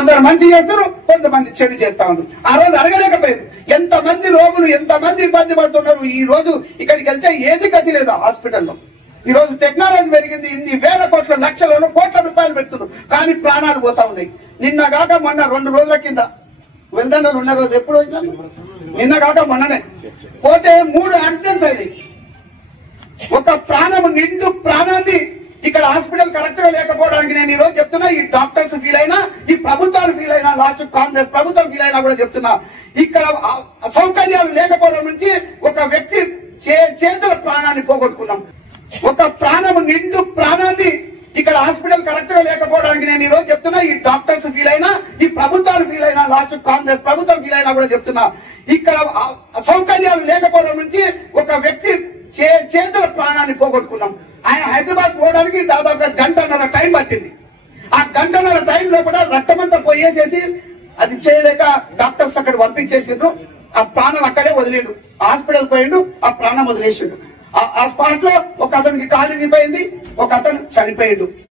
కొందరు మంచి చేస్తారు, కొంతమంది చెడు చేస్తా ఉన్నారు. ఆ రోజు అడగలేకపోయారు. ఎంతమంది రోగులు ఎంతమంది ఇబ్బంది పడుతున్నారు. ఈ రోజు ఇక్కడికి వెళ్తే ఏది గతి లేదు హాస్పిటల్లో. ఈ రోజు టెక్నాలజీ పెరిగింది. ఇన్ని వేల కోట్ల లక్షలను కోట్ల రూపాయలు పెడుతున్నారు, కానీ ప్రాణాలు పోతా ఉన్నాయి. నిన్న కాక మొన్న 2 రోజుల కింద వెళ్తాను ఉన్న రోజు ఎప్పుడు వచ్చినా నిన్న కాక మొన్ననే పోతే 3 యాక్సిడెంట్స్ అయినాయి. ఒక ప్రాణం నిండు ప్రాణాన్ని ఇక్కడ హాస్పిటల్ కరెక్ట్ గా లేకపోవడానికి నేను ఈ రోజు చెప్తున్నా. ఈ డాక్టర్స్ ఫీల్ అయినా, ఈ ప్రభుత్వాలు ఫీల్ అయినా, లాస్ట్ కాంగ్రెస్ ప్రభుత్వం ఫీల్ అయినా కూడా చెప్తున్నా. ఇక్కడ సౌకర్యాలు లేకపోవడం నుంచి ఒక వ్యక్తి చేతుల ప్రాణాన్ని పోగొట్టుకున్నాం. ఒక ప్రాణం నిండు ప్రాణాన్ని ఇక్కడ హాస్పిటల్ కరెక్ట్ గా లేకపోవడానికి నేను ఈ రోజు చెప్తున్నా. ఈ డాక్టర్స్ ఫీల్ అయినా, ఈ ప్రభుత్వాలు ఫీల్ అయినా, లాస్ట్ కాంగ్రెస్ ప్రభుత్వం ఫీల్ అయినా కూడా చెప్తున్నా. ఇక్కడ సౌకర్యాలు లేకపోవడం నుంచి ఒక వ్యక్తి చేతుల ప్రాణాన్ని పోగొట్టుకున్నాం. ఆయన హైదరాబాద్ పోవడానికి దాదాపుగా 1 గంటన్నర టైం పట్టింది. ఆ 1 గంటన్నర టైంలో కూడా రక్తమంతా పోయేసేసి అది చేయలేక డాక్టర్స్ అక్కడ పంపించేసిండ్రు. ఆ ప్రాణం అక్కడే వదిలేడు. హాస్పిటల్ పోయిండు, ఆ ప్రాణం వదిలేసిండు. ఆ స్పాట్ లో ఒక అతనికి కాలు ఇరిగిపోయింది, ఒక అతను చనిపోయిండు.